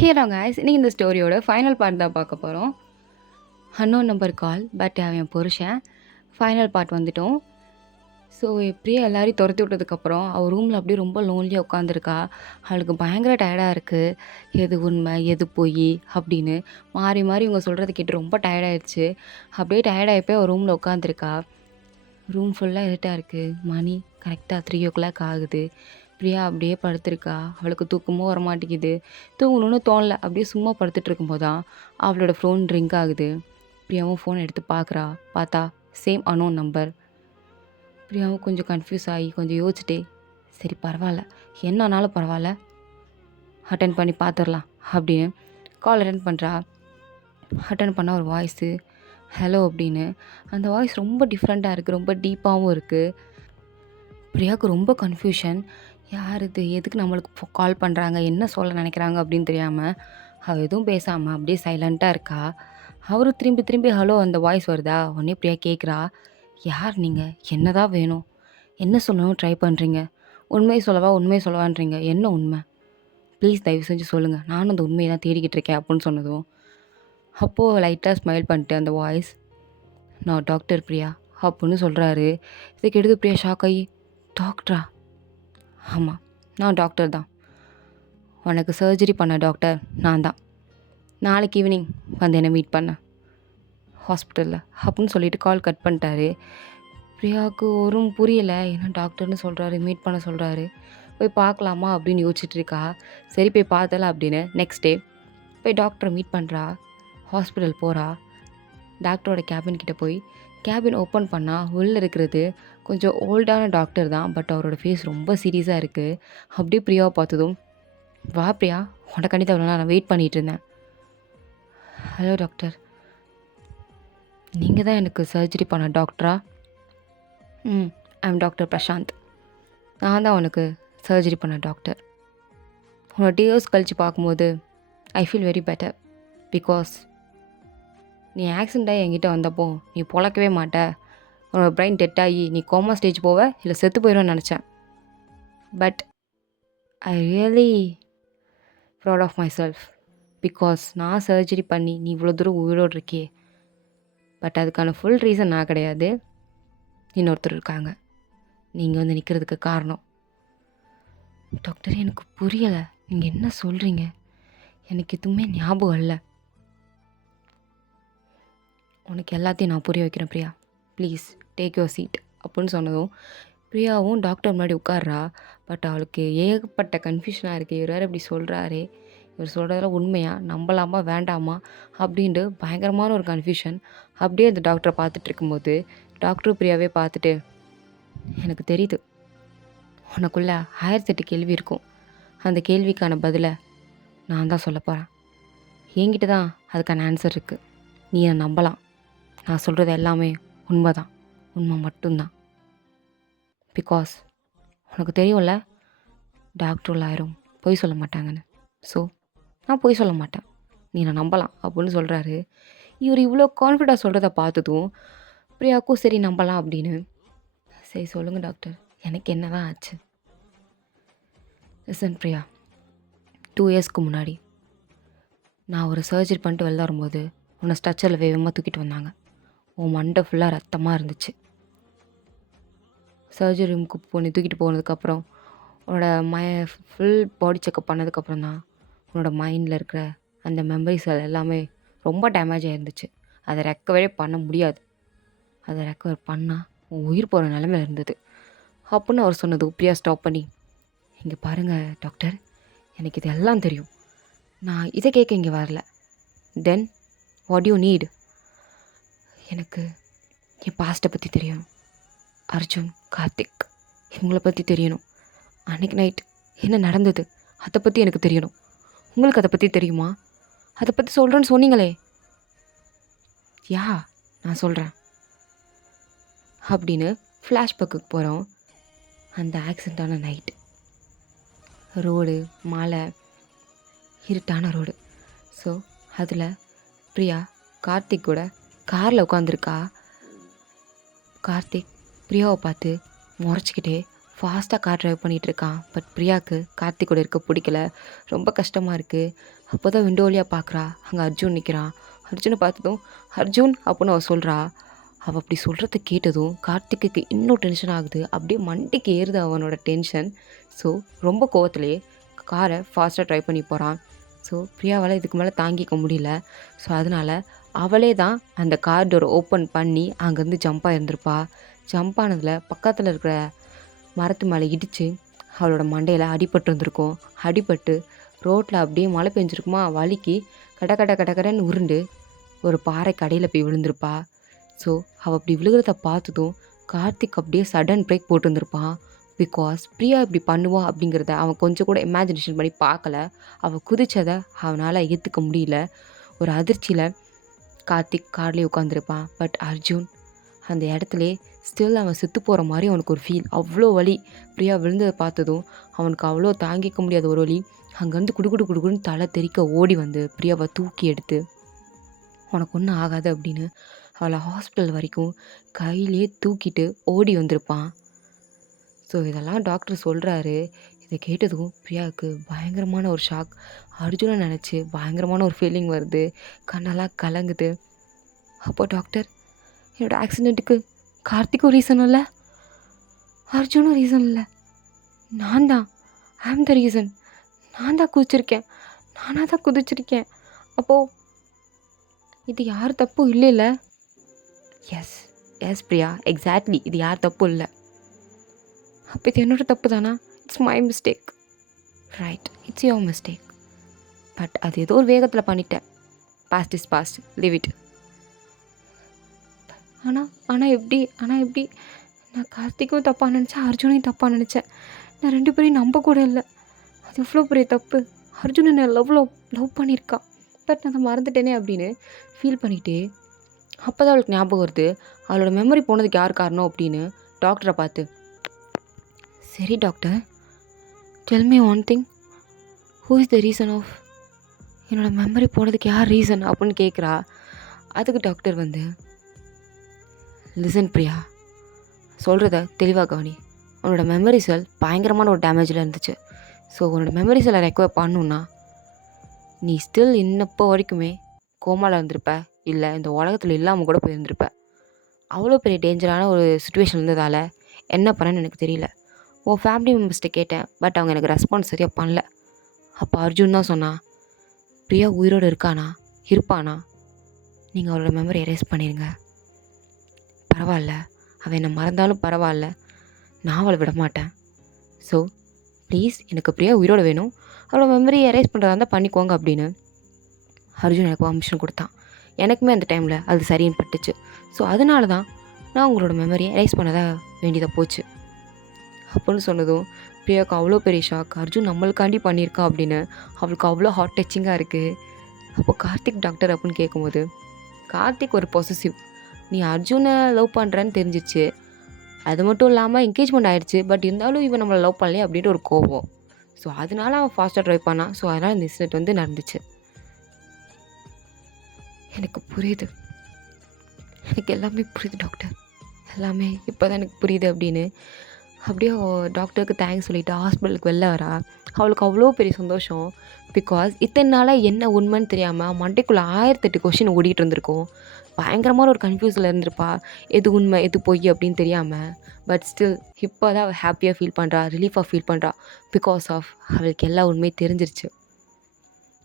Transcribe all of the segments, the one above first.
Hello guys, இன்னைக்கு இந்த ஸ்டோரியோட final part தான் பார்க்க போகிறோம். அன்னோன் நம்பர் கால், பட் அவன் என் புருஷன். ஃபைனல் பார்ட் வந்துட்டோம். ஸோ எப்படியே எல்லாரையும் துரத்தி விட்டதுக்கப்புறம் அவள் ரூமில் அப்படியே ரொம்ப லோன்லியாக உட்காந்துருக்கா. அவளுக்கு பயங்கர டயர்டாக இருக்குது. எது உண்மை எது பொய் அப்படின்னு மாறி மாறி இவங்க சொல்கிறத கேட்டு ரொம்ப டயர்டாயிடுச்சு. அப்படியே டயர்டாகிப்போய் அவள் ரூமில் உட்காந்துருக்கா. ரூம் ஃபுல்லாக இருட்டாக இருக்குது. மணி கரெக்டாக 3 o'clock ஆகுது. பிரியா அப்படியே படுத்திருக்கா. அவளுக்கு தூக்கமும் வரமாட்டேங்குது. தூங்கணும்னு தோணல. அப்படியே சும்மா படுத்துட்டு இருக்கும்போது தான் அவளோட ஃபோன் ரிங் ஆகுது. பிரியாவும் ஃபோன் எடுத்து பார்க்குறா. பார்த்தா சேம் அன்னோன் நம்பர். பிரியாவும் கொஞ்சம் கன்ஃபியூஸ் ஆகி கொஞ்சம் யோசிச்சுட்டே, சரி பரவாயில்ல, என்ன ஆனாலும் பரவாயில்ல, அட்டன் பண்ணி பார்த்துடலாம் அப்படின்னு கால் அட்டன் பண்ணுறா. அட்டன் பண்ணால் ஒரு வாய்ஸு ஹலோ அப்படின்னு. அந்த வாய்ஸ் ரொம்ப டிஃப்ரெண்ட்டாக இருக்குது, ரொம்ப டீப்பாகவும் இருக்குது. பிரியாவுக்கு ரொம்ப கன்ஃபியூஷன். யார் இது, எதுக்கு நம்மளுக்கு கால் பண்ணுறாங்க, என்ன சொல்ல நினைக்கிறாங்க அப்படின்னு தெரியாமல் அவள் எதுவும் பேசாமல் அப்படியே சைலண்ட்டாக இருக்கா. அவரும் திரும்பி திரும்பி ஹலோ அந்த வாய்ஸ் வருதா. உடனே பிரியா கேட்குறா, யார் நீங்கள், என்ன தான் வேணும், என்ன சொல்லணும் ட்ரை பண்ணுறீங்க, உண்மையை சொல்லவான்றீங்க, என்ன உண்மை, ப்ளீஸ் தயவு செஞ்சு சொல்லுங்கள், நானும் அந்த உண்மையை தான் தேடிக்கிட்டு இருக்கேன் அப்படின்னு சொன்னதும் அப்போது லைட்டாக ஸ்மைல் பண்ணிட்டு அந்த வாய்ஸ், நான் டாக்டர் பிரியா அப்படின்னு சொல்கிறாரு. இதுக்கு எடுத்து பிரியா ஷாக் ஆகி, டாக்டரா? ஆமாம், நான் டாக்டர் தான். உனக்கு சர்ஜரி பண்ண டாக்டர் நான் தான். நாளைக்கு ஈவினிங் வந்து என்னை மீட் பண்ண ஹாஸ்பிட்டலில் அப்படின்னு சொல்லிட்டு கால் கட் பண்ணிட்டாரு. பிரியாவுக்கு ஒரும் புரியலை. என்ன டாக்டர்னு சொல்கிறாரு, மீட் பண்ண சொல்கிறாரு, போய் பார்க்கலாமா அப்படின்னு யோசிச்சுட்டு இருக்கா. சரி போய் பார்த்தலாம் அப்படின்னு நெக்ஸ்ட் டே போய் டாக்டரை மீட் பண்ணுறா. ஹாஸ்பிட்டல் போகிறா. டாக்டரோட கேபின் கிட்டே போய் கேபின் ஓப்பன் பண்ணால் உள்ளே இருக்கிறது கொஞ்சம் ஓல்டான டாக்டர் தான். பட் அவரோட ஃபேஸ் ரொம்ப சீரியஸாக இருக்குது. அப்படியே பிரியாவை பார்த்ததும், வா பிரியா, உனக்காண்டி தான் நான் வெயிட் பண்ணிகிட்டு இருந்தேன். ஹலோ டாக்டர், நீங்கள் தான் எனக்கு சர்ஜரி பண்ண டாக்டரா? I'm doctor Prashanth. நான் தான் உனக்கு சர்ஜரி பண்ண டாக்டர். உன்னோட டேஸ் கழித்து பார்க்கும்போது I feel very better. Because நீ ஆக்சிடெண்ட்டாகி என்கிட்ட வந்தப்போ நீ பொழைக்கவே மாட்ட, உன்னோட பிரெயின் டெட் ஆகி நீ கோமா ஸ்டேஜ் போவ, இல்லை செத்து போயிடும்னு நினச்சேன். But I really proud of myself. Because நான் சர்ஜரி பண்ணி நீ இவ்வளோ தூரம் உயிரோடு இருக்கியே. பட் அதுக்கான ஃபுல் ரீசன் நான் கிடையாது, இன்னொருத்தர் இருக்காங்க. நீங்கள் வந்து நிற்கிறதுக்கு காரணம். டாக்டர் எனக்கு புரியலை, நீங்கள் என்ன சொல்கிறீங்க, எனக்கு எதுவுமே ஞாபகம் இல்லை. உனக்கு எல்லாத்தையும் நான் புரிய வைக்கிறேன் Priya, please take your seat அப்படின்னு சொன்னதும் பிரியாவும் டாக்டர் முன்னாடி உட்கார்றா. பட் அவளுக்கு ஏகப்பட்ட கன்ஃபியூஷனாக இருக்குது. இவர் வேறு இப்படி சொல்கிறாரே, இவர் சொல்கிறதெல்லாம் உண்மையா, நம்பலாமா வேண்டாமா அப்படின்ட்டு பயங்கரமான ஒரு கன்ஃபியூஷன். அப்படியே அந்த டாக்டரை பார்த்துட்டு இருக்கும்போது டாக்டரும் பிரியாவே பார்த்துட்டு, எனக்கு தெரியுது உனக்குள்ளே 1008 கேள்வி இருக்கும், அந்த கேள்விக்கான பதிலை நான் தான் சொல்ல போகிறேன். என்கிட்ட தான் அதுக்கான ஆன்சர் இருக்குது. நீ என்னை நம்பலாம், நான் சொல்கிறது எல்லாமே உண்மை தான், உண்மை மட்டும்தான். பிகாஸ் உனக்கு தெரியும்ல, டாக்டர் லாயரும் பொய் சொல்ல மாட்டாங்கன்னு. ஸோ நான் பொய் சொல்ல மாட்டேன், நீ நான் நம்பலாம் அப்படின்னு சொல்கிறாரு. இவர் இவ்வளோ கான்ஃபிடென்ட்டாக சொல்கிறத பார்த்ததும் பிரியாவுக்கும் சரி நம்பலாம் அப்படின்னு. சரி சொல்லுங்கள் டாக்டர், எனக்கு என்ன தான் ஆச்சு? லிசன் பிரியா, 2 இயர்ஸ்க்கு முன்னாடி நான் ஒரு சர்ஜரி பண்ணிட்டு வெளில வரும்போது உன்னை ஸ்ட்ரக்சரில் வேகமாக தூக்கிட்டு வந்தாங்க. உன் மண்டை ஃபுல்லாக ரத்தமாக இருந்துச்சு. சர்ஜரி ரூமுக்கு தூக்கிட்டு போனதுக்கப்புறம் உன்னோட ஃபுல் பாடி செக்கப் பண்ணதுக்கப்புறம் தான் உன்னோட மைண்டில் இருக்கிற அந்த மெமரிஸ் எல்லாமே ரொம்ப டேமேஜ் ஆகிருந்துச்சு. அதை ரெக்கவரே பண்ண முடியாது. அதை ரெக்கவர் பண்ணால் உன் உயிர் போகிற நிலமையில இருந்தது அப்படின்னு அவர் சொன்னது பிரியா ஸ்டாப் பண்ணி, இங்கே பாருங்கள் டாக்டர், எனக்கு இது எல்லாம் தெரியும், நான் இதை கேட்க இங்கே வரல. Then what you need? எனக்கு என் பாஸ்ட்டை பற்றி தெரியணும், அர்ஜுன், கார்த்திக் இவங்களை பற்றி தெரியணும். அன்றைக்கி நைட் என்ன நடந்தது அதை பற்றி எனக்கு தெரியணும். உங்களுக்கு அதை பற்றி தெரியுமா? அதை பற்றி சொல்கிறேன்னு சொன்னீங்களே. யா, நான் சொல்கிறேன் அப்படின்னு ஃப்ளாஷ்பேக்குக்கு போகிறோம். அந்த ஆக்சிடெண்ட்டான நைட், ரோடு மலை, இருட்டான ரோடு. ஸோ அதில் பிரியா கார்த்திக் கூட காரில் உட்காந்துருக்கா. கார்த்திக் பிரியாவை பார்த்து முறைச்சிக்கிட்டே ஃபாஸ்ட்டாக கார் ட்ரைவ் பண்ணிகிட்ருக்கான். பட் பிரியாவுக்கு கார்த்திக் கூட இருக்க பிடிக்கல. ரொம்ப கஷ்டமாக இருக்குது. அப்போ தான் விண்டோ வழியாக பார்க்குறா. அங்கே அர்ஜுன் நிற்கிறான். அர்ஜுனை பார்த்ததும் அர்ஜுன் அப்படின்னு அவள் சொல்கிறா. அவள் அப்படி சொல்கிறத கேட்டதும் கார்த்திக்கு இன்னும் டென்ஷன் ஆகுது. அப்படியே மண்டைக்கு ஏறுது அவனோட டென்ஷன். ஸோ ரொம்ப கோவத்திலே காரை ஃபாஸ்ட்டாக ட்ரைவ் பண்ணி போகிறான். ஸோ பிரியாவால் இதுக்கு மேலே தாங்கிக்க முடியல. ஸோ அதனால் அவளே தான் அந்த கார் டோரை ஓப்பன் பண்ணி அங்கேருந்து ஜம்ப் ஆகிருந்திருப்பா. ஜம்ப் ஆனதில் பக்கத்தில் இருக்கிற மரத்து மேலே இடித்து அவளோட மண்டையில் அடிபட்டு வந்திருக்கும். அடிபட்டு ரோட்டில் அப்படியே மழை பெஞ்சிருக்குமா, வலிக்கு கடன்னு உருண்டு ஒரு பாறை கடையில் போய் விழுந்திருப்பா. ஸோ அவள் அப்படி விழுகிறத பார்த்ததும் கார்த்திக் அப்படியே சடன் பிரேக் போட்டு வந்திருப்பான். பிகாஸ் பிரியா இப்படி பண்ணுவா அப்படிங்கிறத அவன் கொஞ்சம் கூட இமேஜினேஷன் பண்ணி பார்க்கல. அவள் குதிச்சதை அவனால் ஏற்றுக்க முடியல. ஒரு அதிர்ச்சியில் கார்த்திக் கார்லேயே உட்காந்துருப்பான். பட் அர்ஜுன் அந்த இடத்துலே ஸ்டில் அவன் செத்து போகிற மாதிரி அவனுக்கு ஒரு ஃபீல். அவ்வளோ வலி. பிரியா விழுந்ததை பார்த்ததும் அவனுக்கு அவ்வளோ தாங்கிக்க முடியாத ஒரு வலி. அங்கேருந்து குடுக்குன்னு தலை தெறிக்க ஓடி வந்து பிரியாவை தூக்கி எடுத்து உனக்கு ஒன்றும் ஆகாது அப்படின்னு அவளை ஹாஸ்பிட்டல் வரைக்கும் கையிலே தூக்கிட்டு ஓடி வந்திருப்பான். ஸோ இதெல்லாம் டாக்டர் சொல்கிறாரு. இதை கேட்டதும் பிரியாவுக்கு பயங்கரமான ஒரு ஷாக். அர்ஜுனை நினச்சி பயங்கரமான ஒரு ஃபீலிங் வருது. கண்ணெல்லாம் கலங்குது. அப்போ டாக்டர், என்னோடய ஆக்சிடெண்ட்டுக்கு கார்த்திக்கும் ரீசனும் இல்லை, அர்ஜுனும் ரீசன் இல்லை, நான் தான் ஐம் த ரீசன். நான் தான் குதிச்சிருக்கேன், நானாக தான் குதிச்சிருக்கேன். அப்போது இது யார் தப்பும் இல்லைல்ல? எஸ் எஸ் பிரியா, எக்ஸாக்ட்லி, இது யார் தப்பும் இல்லை. அப்போ இது என்னோட தப்பு தானா? It's my mistake. Right, it's your mistake. But அது ஏதோ ஒரு வேகத்தில் பண்ணிட்டேன். Past is past, leave it. ஆனால் எப்படி நான் கார்த்திக்கும் தப்பாக நினச்சேன், அர்ஜுனையும் தப்பாக நினச்சேன். நான் 2 பேரையும் நம்ப கூட இல்லை. அது எவ்வளோ பெரிய தப்பு. அர்ஜுனை நான் லவ் பண்ணியிருக்கா. பட் நான் அதை மறந்துட்டேனே அப்படின்னு ஃபீல் பண்ணிக்கிட்டே அப்போ தான் அவளுக்கு ஞாபகம் வருது அவளோட மெமரி போனதுக்கு யார் காரணம் அப்படின்னு. டாக்டரை பார்த்து, சரி doctor, tell me one thing, who is the reason of என்னோடய மெமரி போனதுக்கு யார் ரீசன் அப்படின்னு கேட்குறா. அதுக்கு டாக்டர் வந்து, லிசன் பிரியா, சொல்கிறத தெளிவாக கவனி. உன்னோட மெமரி செல் பயங்கரமான ஒரு டேமேஜில் இருந்துச்சு. ஸோ உன்னோட மெமரி செல்லை ரெக்கவர் பண்ணணுன்னா நீ ஸ்டில் இன்னப்போ வரைக்குமே கோமாவில் இருந்திருப்ப, இல்லை இந்த உலகத்தில் இல்லாமல் கூட போயிருந்திருப்ப. அவ்வளோ பெரிய டேஞ்சரான ஒரு சுச்சுவேஷன் இருந்ததால் என்ன பண்ணேன்னு எனக்கு தெரியல. உன் ஃபேமிலி மெம்பர்ஸ்கிட்ட கேட்டேன், பட் அவங்க எனக்கு ரெஸ்பான்ஸ் சரியாக பண்ணல. அப்போ அர்ஜுன் தான் சொன்னான், பிரியா உயிரோடு இருப்பானா, நீங்கள் அவளோட மெமரி எரேஸ் பண்ணிடுங்க. பரவாயில்ல, அவன் என்னை மறந்தாலும் பரவாயில்ல, நான் அவளை விட மாட்டேன். ஸோ ப்ளீஸ், எனக்கு பிரியா உயிரோடு வேணும், அவளோட மெமரி எரேஸ் பண்ணுறதா இருந்தால் பண்ணிக்கோங்க அப்படின்னு அர்ஜுன் எனக்கு பர்மிஷன் கொடுத்தான். எனக்குமே அந்த டைமில் அது சரின்னு பட்டுச்சு. ஸோ அதனால தான் நான் உங்களோட மெமரியை எரேஸ் பண்ணதாக வேண்டியதாக போச்சு அப்படின்னு சொன்னதும் பிரியாவுக்கு அவ்வளோ பெரிய ஷாக். அர்ஜுன் நம்மளுக்காண்டி பண்ணியிருக்கான் அப்படின்னு அவளுக்கு அவ்வளோ ஹார்ட் டச்சிங்காக இருக்குது. அப்போ கார்த்திக் டாக்டர் அப்படின்னு கேட்கும்போது, கார்த்திக் ஒரு பொசசிவ். நீ அர்ஜுனை லவ் பண்ணுறேன்னு தெரிஞ்சிச்சு, அது மட்டும் இல்லாமல் என்கேஜ்மெண்ட் ஆகிடுச்சு, பட் இருந்தாலும் இவன் நம்மளை லவ் பண்ணலையே அப்படின்ட்டு ஒரு கோபம். ஸோ அதனால அவன் ஃபாஸ்ட்டாக ட்ரைவ் பண்ணான். ஸோ அதனால் இந்த இன்சிடென்ட் வந்து நடந்துச்சு. எனக்கு புரியுது, எனக்கு எல்லாமே புரியுது டாக்டர், எல்லாமே இப்போ தான் எனக்கு புரியுது அப்படின்னு அப்படியே டாக்டருக்கு தேங்க்ஸ் சொல்லிவிட்டு ஹாஸ்பிட்டலுக்கு வெளில வரா. அவளுக்கு அவ்வளோ பெரிய சந்தோஷம். பிகாஸ் இத்தனை நாளாக என்ன உண்மைன்னு தெரியாமல் மண்டைக்குள்ளே 1008 கொஷின் ஓடிட்டு இருந்திருக்கும். பயங்கரமான ஒரு கன்ஃபியூஸில் இருந்திருப்பா, எது உண்மை எது பொய் அப்படின்னு தெரியாமல். பட் ஸ்டில் இப்போ தான் அவள் ஹாப்பியாக ஃபீல் பண்ணுறா, ரிலீஃபாக ஃபீல் பண்ணுறா. பிகாஸ் ஆஃப் அவளுக்கு எல்லா உண்மையும் தெரிஞ்சிருச்சு.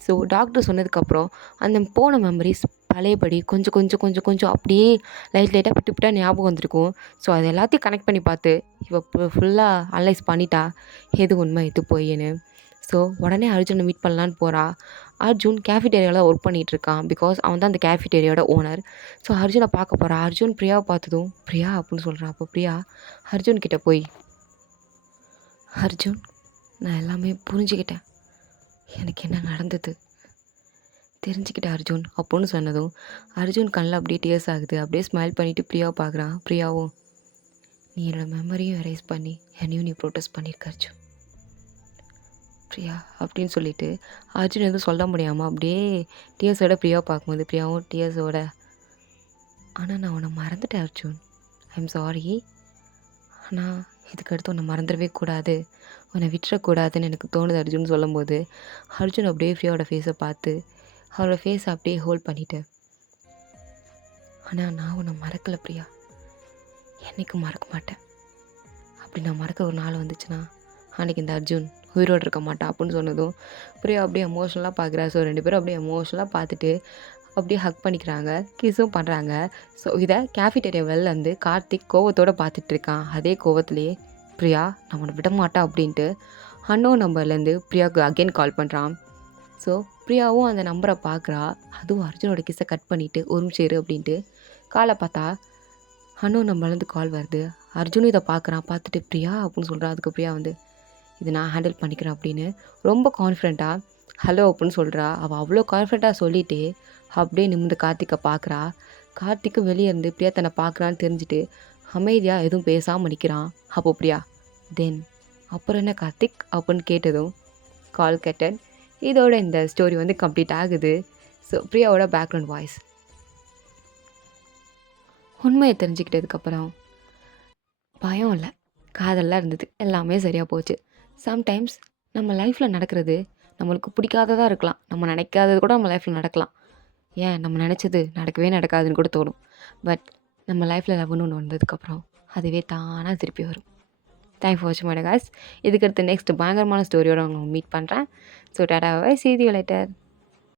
ஸோ டாக்டர் சொன்னதுக்கப்புறம் அந்த போன மெமரிஸ் பழையபடி கொஞ்சம் அப்படியே லைட்டாக விட்டு ஞாபகம் வந்திருக்கும். ஸோ அது எல்லாத்தையும் கனெக்ட் பண்ணி பார்த்து இவள் ஃபுல்லாக அனலைஸ் பண்ணிட்டா எது உண்மை எது பொய்ன்னு. ஸோ உடனே அர்ஜுனை மீட் பண்ணலான்னு போகிறா. அர்ஜுன் கேஃபிடேரியாவில் ஒர்க் பண்ணிகிட்ருக்கான். பிகாஸ் அவன் தான் அந்த கேஃபிடேரியாவோட ஓனர். ஸோ அர்ஜுனை பார்க்க போகிறா. அர்ஜுன் பிரியாவை பார்த்ததும் பிரியா அப்படின்னு சொல்கிறான். அப்போ பிரியா அர்ஜுன் கிட்டே போய், அர்ஜுன், நான் எல்லாமே புரிஞ்சுக்கிட்டேன், எனக்கு என்ன நடந்தது தெரிஞ்சுக்கிட்டேன் அர்ஜுன் அப்படின்னு சொன்னதும் அர்ஜுன் கண்ணில் அப்படியே டியர்ஸ் ஆகுது. அப்படியே ஸ்மைல் பண்ணிவிட்டு பிரியாவை பார்க்குறான். பிரியாவும், நீ என்னோடய மெமரியும் எரேஸ் பண்ணி என்னையும் நீ ப்ரொடெஸ்ட் பண்ணியிருக்க அர்ஜுன், பிரியா அப்படின்னு சொல்லிட்டு அர்ஜுன் எதுவும் சொல்ல முடியாமல் அப்படியே டியர்ஸோட பிரியாவை பார்க்கும்போது பிரியாவும் டியர்ஸோட, ஆனால் நான் உன்னை மறந்துட்டேன் அர்ஜுன், ஐ எம் சாரி, ஆனால் இதுக்கடுத்து உன்னை மறந்துடவே கூடாது, உன்னை விட்டுறக்கூடாதுன்னு எனக்கு தோணுது அர்ஜுன் சொல்லும்போது, அர்ஜுன் அப்படியே பிரியாவோட ஃபேஸை பார்த்து அவரோட ஃபேஸை அப்படியே ஹோல்ட் பண்ணிவிட்டு, ஆனால் நான் உன்னை மறக்கலை பிரியா, என்றைக்கும் மறக்க மாட்டேன். அப்படி நான் மறக்க ஒரு நாள் வந்துச்சுன்னா அன்றைக்கி இந்த அர்ஜுன் உயிரோடு இருக்க மாட்டான் அப்படின்னு சொன்னதும் பிரியா அப்படியே எமோஷனலாக பார்க்குறா. ஸோ 2 பேரும் அப்படியே எமோஷனலாக பார்த்துட்டு அப்படியே ஹக் பண்ணிக்கிறாங்க, கிஸும் பண்ணுறாங்க. ஸோ இதை கேஃபிடேரியா வெளில வந்து கார்த்திக் கோவத்தோடு பார்த்துட்டு இருக்கான். அதே கோவத்துலேயே பிரியா நான் உன்னை விட மாட்டேன் அப்படின்ட்டு அன்னோன் நம்பர்லேருந்து பிரியாவுக்கு அகெயின் கால் பண்ணுறான். ஸோ பிரியாவும் அந்த நம்பரை பார்க்குறா. அதுவும் அர்ஜுனோட கிஸை கட் பண்ணிவிட்டு ஒரு நிமிஷம் இரு அப்படின்ட்டு காலை பார்த்தா அன்னோன் நம்பர்லேருந்து கால் வருது. அர்ஜுனும் இதை பார்க்குறான். பார்த்துட்டு பிரியா அப்படின்னு சொல்கிறான். அதுக்கு பிரியா வந்து இதை நான் ஹேண்டில் பண்ணிக்கிறேன் அப்படின்னு ரொம்ப கான்ஃபிடென்ட்டாக ஹலோ அப்படின்னு சொல்கிறா. அவள் அவ்வளோ கான்ஃபிடென்ட்டாக சொல்லிவிட்டு அப்படியே நிமிர்ந்து கார்த்திக்கை பார்க்குறா. கார்த்திக்கு வெளியே இருந்து பிரியா தன்னை பார்க்குறான்னு தெரிஞ்சுட்டு அமைதியாக எதுவும் பேசாமல் நிற்கிறான். அப்போ பிரியா தென் அப்புறம் என்ன கார்த்திக் அப்படின்னு கேட்டதும் கால் கட்டட். இதோட இந்த ஸ்டோரி வந்து கம்ப்ளீட் ஆகுது. ஸோ பிரியாவோட பேக்ரவுண்ட் வாய்ஸ். உண்மையை தெரிஞ்சுக்கிட்டதுக்கப்புறம் பயம் இல்லை, காதல்லாம் இருந்தது, எல்லாமே சரியாக போச்சு. சம்டைம்ஸ் நம்ம லைஃப்பில் நடக்கிறது நம்மளுக்கு பிடிக்காததாக இருக்கலாம், நம்ம நினைக்காதது கூட நம்ம லைஃப்பில் நடக்கலாம். ஏன் நம்ம நினச்சது நடக்கவே நடக்காதுன்னு கூட தோணும். பட் நம்ம லைஃப்பில் லவ்னு ஒன்று வந்ததுக்கப்புறம் அதுவே தானாக திருப்பி வரும். தேங்க்ஸ் ஃபார் வாட்சிங் மை காய்ஸ். இதுக்கடுத்து நெக்ஸ்ட் பயங்கரமான ஸ்டோரியோட உங்களை மீட் பண்ணுறேன். So tata bye, see you later.